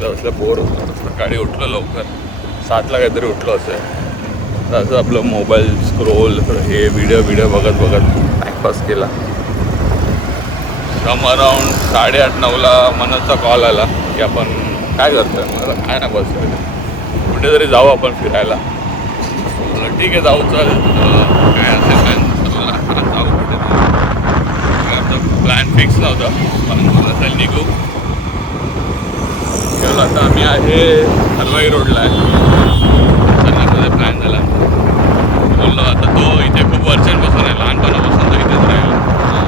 बसल्या बसल्या बोर होतो. सकाळी उठलो लवकर 7ला काहीतरी उठलो असेल तर असं आपलं मोबाईल स्क्रोल हे व्हिडिओ बघत टाईमपास केला. सम अराऊंड 8:30-9ला मनोजचा कॉल आला की आपण काय करतोय. मला काय नाही बस कुठेतरी जाऊ आपण फिरायला. ठीक आहे जाऊ चल काय असेल काय जाऊ कुठे. प्लॅन फिक्स नव्हता पण चल निघू. केवळ आता आम्ही आहे हलवाई रोडला आहे. चन्नामध्ये प्लॅन झाला. बोललो आता तो इथे खूप वर्षांपासून आहे. लहानपणापासून तो इथेच राहिला.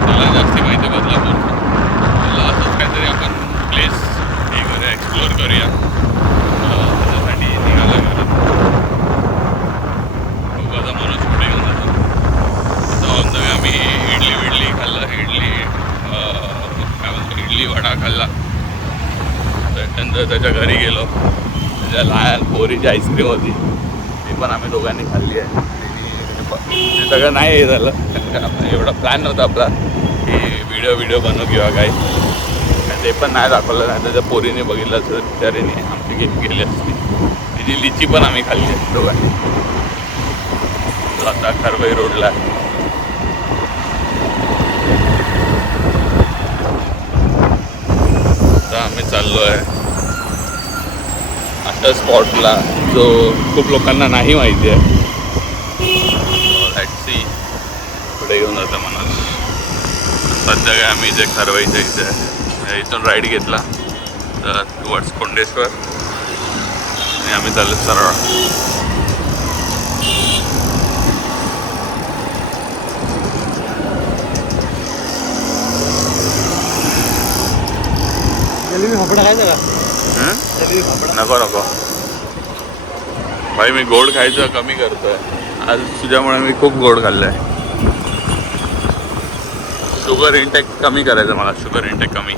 त्याला जास्ती माहिती बदलापूर. बोललो असंच काहीतरी आपण प्लेस हे करूया एक्सप्लोअर करूया. त्याच्यासाठी निघाला घरात. खूप आता मनोज पुढे घेऊन जातो. जाऊन जाऊया आम्ही इडली खाल्ला. इडली वडा खाल्ला. त्याच्यानंतर त्याच्या घरी गेलो. त्याच्या लहान पोरीची आईस्क्रीम होती ती पण आम्ही दोघांनी खाल्ली आहे. ते सगळं नाही झालं एवढा प्लॅन नव्हता आपला की व्हिडिओ बनवू किंवा काही ते पण नाही दाखवलं. नाही त्याच्या पोरीने बघितलं असं बिचारीने आमची गेली असती. तिची लिची पण आम्ही खाल्ली आहे दोघांनी. आता खरवई रोडला आता आम्ही चाललो आहे अशा स्पॉटला जो खूप लोकांना नाही माहिती आहे. सी पुढे घेऊन जातं मनोज. सध्या काय आम्ही इथे खरवईच्या इथे आहे. इथून राईड घेतला तर टुवर्ड्स कोंडेश्वर आणि आम्ही चाललो सरळ. नको भाई मी गोड खायचं कमी करतोय. आज तुझ्यामुळे मी खूप गोड खाल्लंय. शुगर इंटेक कमी करायचं मला. शुगर इंटेक कमी.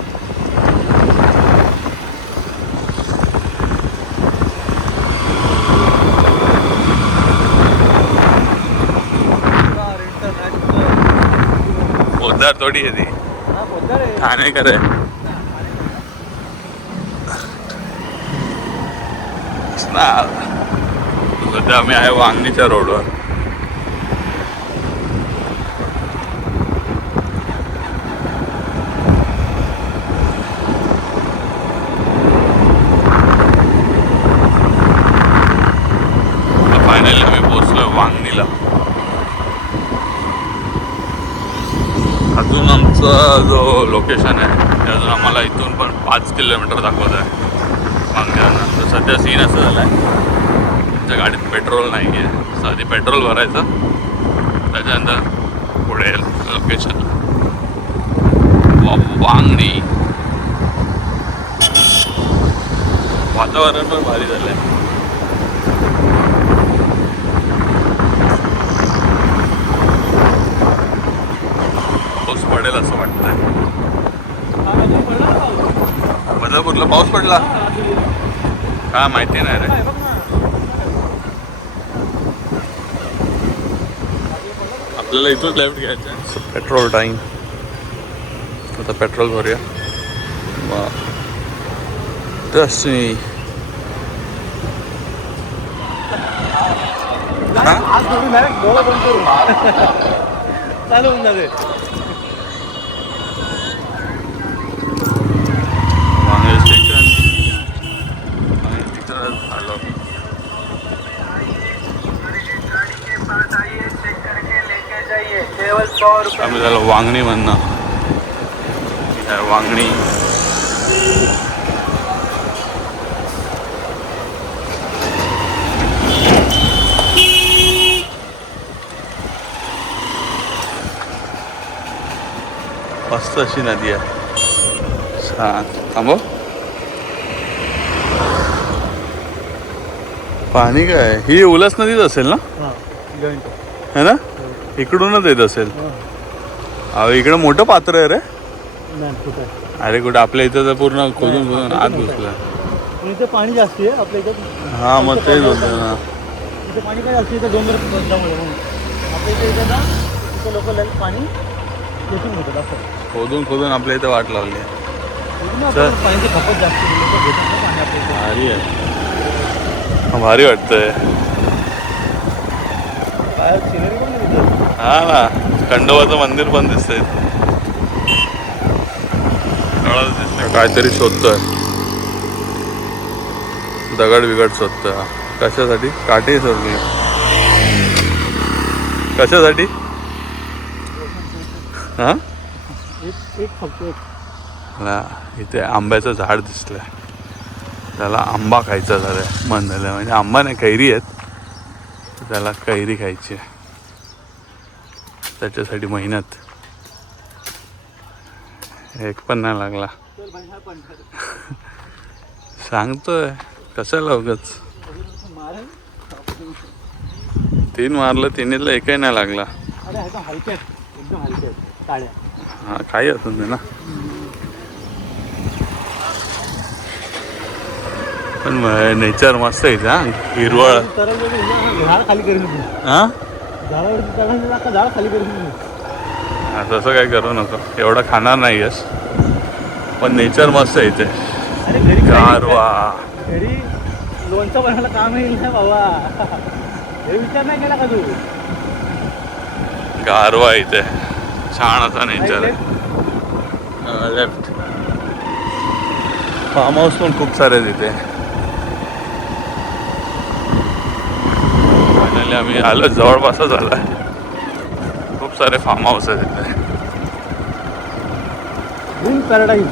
पोद्दार थोडी आहे ती ठाणे करे. सध्या आम्ही आहे वांगणीच्या रोडवर. फायनली आम्ही पोहोचलो वांगणीला. अजून आमचं जो लोकेशन आहे ते अजून आम्हाला इथून पण 5 किलोमीटर दाखवत आहे वांगण्याला. तर सध्या सीन असं झाला आहे आमच्या गाडीत पेट्रोल नाही आहे. साधी पेट्रोल भरायचं त्याच्यानंतर पुढे लोकेशन वांगणी. वातावरण पण भारी झालं आहे. पाऊस पडेल असं वाटतंय. बदलापूरला पाऊस पडला का माहिती नाही रे. आपल्याला इथून लेफ्ट घ्यायचं आहे. Petrol time. आता पेट्रोल भरूया. दसमी चालू होऊन जाते. आम्ही झालो वांगणी म्हणणं. वांगणी मस्त अशी नदी आहे. छान. थांबव. पाणी काय ही उल्हास नदीच असेल ना. है ना. इकडूनच येत असेल. अहो इकडं मोठं पात्र आहे रे. अरे कुठं आपल्या इथं तर पूर्ण खोदून आत घुसलं. इथे पाणी जास्त आहे आपल्या इथं. हा मग तेच होतं ना. इथे पाणी काय असतं इथं डोंगर आपल्या इथे येतं ना. इथं लोक पाणी घेऊन घेतात असं खोदून आपल्या इथं वाट लावली आहे. पाण्याची खपत जास्त लोक घेतात ना पाणी भारी आहे, भारी वाटतंय. काय सिनरी पण नाही दिसत. हा ना, खंडोबाचं मंदिर पण दिसतंय. काहीतरी शोधतोय, दगड बिगड शोधतोय. कशासाठी? काठी शोधली. कशासाठी? हा, एक फक्त एक. मला इथे आंब्याचं झाड दिसलंय, त्याला आंबा खायचा झालाय, मन झालं. म्हणजे आंबा नाही, कैरी आहेत, त्याला कैरी खायची आहे, त्याच्यासाठी मेहनत. एक पण नाही लागला. चल भाई हा पण सांगतोय कशाला उगाच. मारेल. 3 मारलं, 3ला एकही नाही लागला. अरे एकदम हलके आहेत, एकदम हलके आहेत काड्या. हा, काही असून दे ना. पण नेचर मस्त आहे हा, हिरवळ. झाड खाली करून हा, झाडावरती झाड खाली करून. तसं काय करू नको, एवढं खाणार नाही यश, पण नेचर मस्त आहे इथे. अरे घरी गारवा. घरी लोणचं बनायला काम येईल ना बाबा, हे विचार नाही केला का तू? गारवा इथे, छान असा नेचर आहे. लेफ्ट. फार्म हाऊस पण खूप सारे तिथे. फायनली आम्ही आलो, जवळपासच आला. खूप सारे फार्म हाऊस आहे तिथे. Green paradise.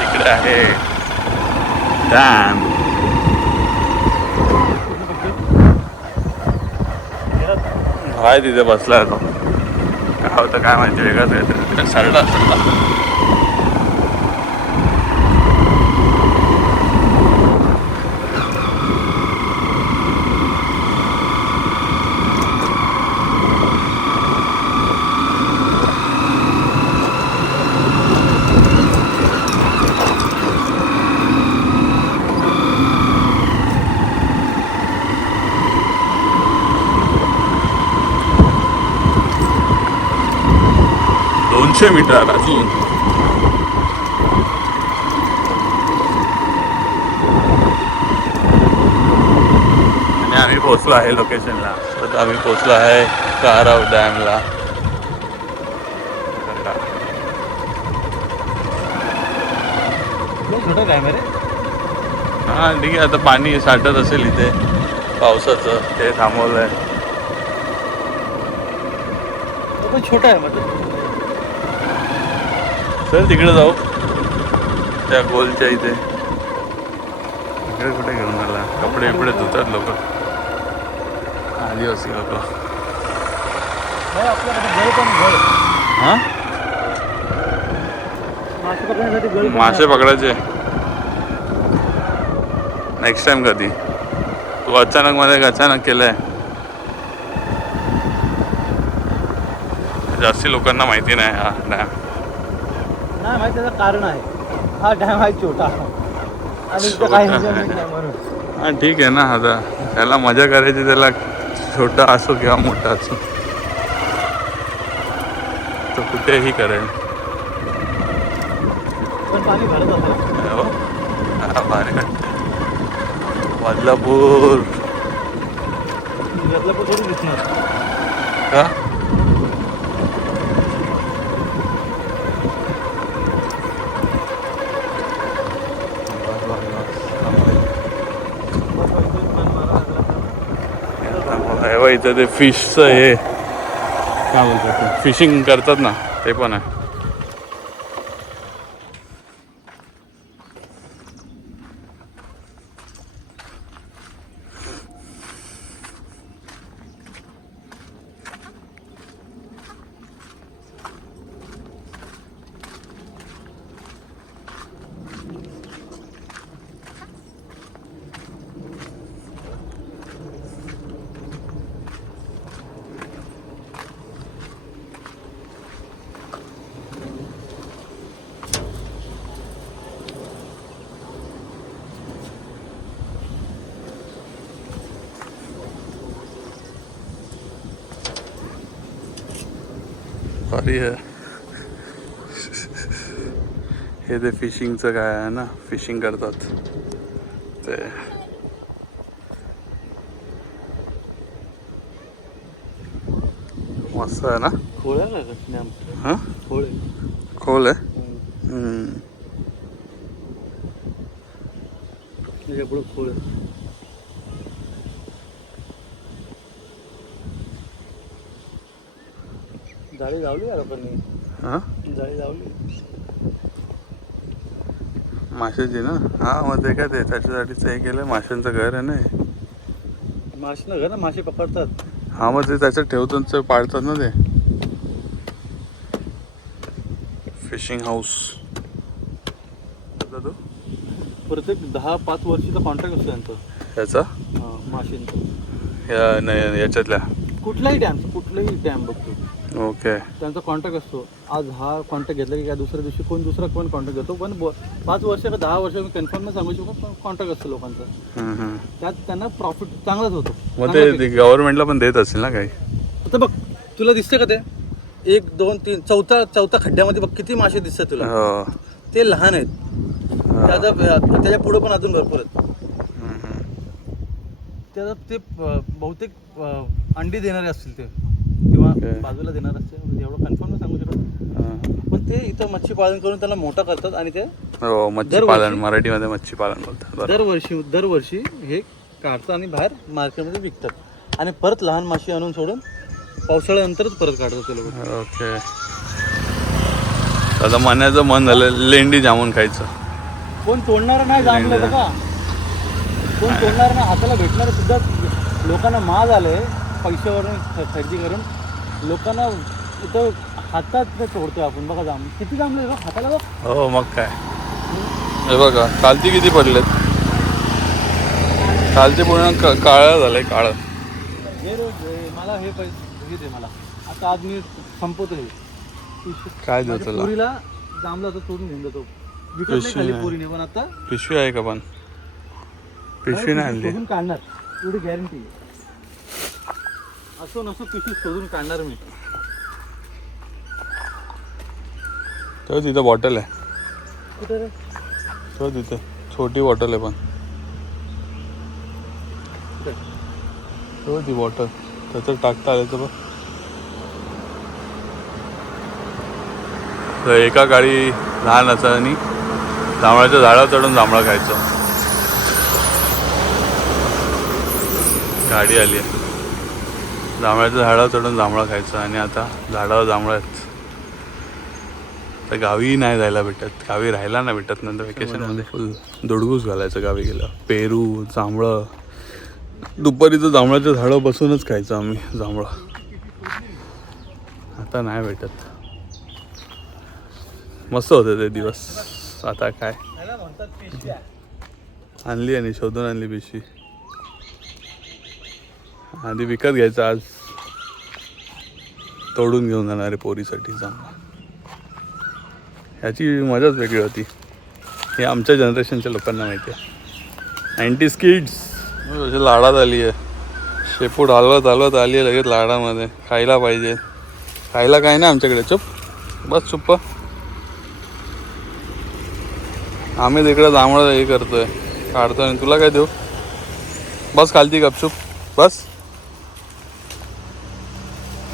तिकडे आहे डॅम. हाय तिथे बसलाय तो. काय होतं काय माहिती, वेगळंच आहे. सरडा सरडा. 200 मीटर अजून. आणि आम्ही पोचलो आहे लोकेशनला. तर आम्ही पोचलो आहे काराव डॅमला. छोटा काय रे? हां ठीक आहे, आता पाणी साठत असेल इथे पावसाचं, ते थांबवलं आहे. तो पण छोटा आहे मतलब. चल तिकडे जाऊ, त्या गोलच्या इथे. इकडे कुठे घेऊन आला? कपडे बिपडे धुतात लोक, आदिवासी लोक. आपल्याकडे गळ पण गळ. हां, मासे पकडण्यासाठी गळ. मासे पकडायचे नेक्स्ट टाइम कधी. तू अचानक मध्ये अचानक केलंय. जास्ती लोकांना माहिती नाही हा डॅम. नाही माहिती, त्याचं कारण आहे. हा डॅम आहे छोटा आणि इथं काही enjoyment नाही म्हणून. हां ठीक आहे ना, आता त्याला मजा करायची, त्याला छोटा असो किंवा मोठा असो, तो कुठेही करेल. पण पाणी भरत असेल. हो, हा भारी वाटतं. बदलापूर बदलापूर थोडी दिसणार. का? इथं ते फिशचं हे काय बोलतात ते, फिशिंग करतात ना, ते पण आहे. भारी है. हे ते फिशिंगचं काय आहे ना, फिशिंग करतात ते. मस्त आहे ना. खोळ आहे का हां खोळ खोल आहे. पुढे खोळ जाळी लावली यार आपण हां जाळी लावली माशाची ना. हा मग ते काय ते त्याच्यासाठीच हे केलं, माशांचं घर आहे ना हे. मासे ना घर ना मासे पकडतात. हा मग ते त्याच्यात ठेवतात पाळतात ना ते. फिशिंग हाऊस तो प्रत्येक 10-5 वर्षाचा कॉन्ट्रॅक्ट असतो त्यांचं ह्याचा माशांचं. या नाही याच्यातल्या कुठलाही डॅम बघतो ओके. त्यांचा कॉन्ट्रॅक्ट असतो. आज हा कॉन्ट्रॅक्ट घेतला की काय दुसऱ्या दिवशी दुसरा कॉन्ट्रॅक्ट घेतो. पण 5 वर्ष का 10 वर्ष मी कन्फर्म नाही सांगू शकतो, पण कॉन्ट्रॅक्ट असतो लोकांचा. त्यात त्यांना प्रॉफिट चांगलाच होतो. मग ते गव्हर्नमेंटला पण देत असेल ना काही. आता बघ तुला दिसते का ते 1 2 3 चौथा खड्ड्यामध्ये बघ किती मासे दिसतात तुला. ते लहान आहेत. त्याच्या पुढे पण अजून भरपूर आहेत. त्याचा ते बहुतेक अंडी देणारे असतील ते किंवा बाजूला देणार असते, एवढं कन्फर्म नाही सांगू शकत. पण ते इथं मच्छी पालन करून त्याला मोठा करतात आणि ते मच्छी पालन, मराठीमध्ये मच्छी पालन बोलतात. दरवर्षी हे काढतात आणि बाहेर मार्केटमध्ये विकतात आणि परत लहान माशी आणून सोडून पावसाळ्यानंतरच परत काढतात ते लोक. ओके. आता मनाचं मन झालं लेंडी जामून खायचं. कोण तोडणार नाही जामलं बघा. कोण तोडणार ना, हाताला भेटणार सुद्धा लोकांना महाग आले पैशावरून खरेदी करून. लोकांना इथं हातात तोडतोय आपण बघा. जाम किती जांभळे बघ हाताला बघ. हो मग काय. हे बघा कालती किती पडलेत. कालते पूर्ण काळं झालंय काळं. हे रोज मला हे पैसे दे मला. आता आज मी संपवतो हे. काय देऊ तुला. पुरीला जांभला तर तोडून घेऊन जातो. विकत नाही खाली पुरीने, पण आता पिशवी आहे का. पण पिशवी नाही आणली. शोधून काढणार एवढी गॅरंटी. असो नसो पिशवी शोधून काढणार मी. तर तिथं बॉटल आहे. कुठे रे. तो तिथे छोटी बॉटल आहे. पण तो ती बॉटल त्याच्यात टाकता आलं तर बघ. तर एका गाडी लहान असताना जांभळाच्या झाडावर चढून जांभळा खायचो. गाडी आली आहे. जांभळाच्या झाडावर चढून जांभळा खायचं आणि आता झाडावर जांभळं आहेत. तर गावी नाही जायला भेटत, गावी राहायला नाही भेटत. नंतर वेकेशनमध्ये फुल दुडगूस घालायचं गावी गेलं. पेरू जांभळं दुपारीचं जांभळाच्या झाडावर बसूनच खायचं आम्ही जांभळं. आता नाही भेटत. मस्त होते ते दिवस. आता काय आणली आणि शोधून आणली पिशवी. आधी विकत घ्यायचं, आज तोडून घेऊन जाणारे पोरीसाठी जांभळा. ह्याची मजाच वेगळी होती. हे आमच्या जनरेशनच्या लोकांना माहिती आहे. 90s किड्स अशी लाडात आली आहे. शेपूट हलवत आली आहे लगेच लाडामध्ये. खायला पाहिजे. खायला काय नाही आमच्याकडे. चुप बस चुप्प. आम्ही तिकडे जांभळं हे करतोय काढतोय आणि तुला काय देऊ. बस खालती गपचूप बस.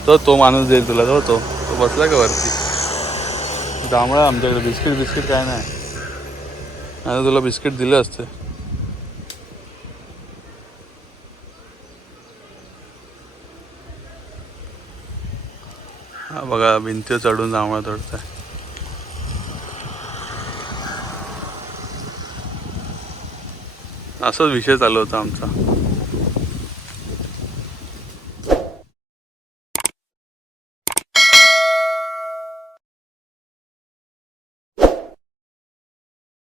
तो माणूस देईल तुला. तो बसला का वरती. जांभळं आमच्याकडे. बिस्किट काय नाही. आता तुला बिस्किट दिले असते. हा बघा भिंतीवर चढून जांभळं तोडताय. असाच विषय चालू होता आमचा.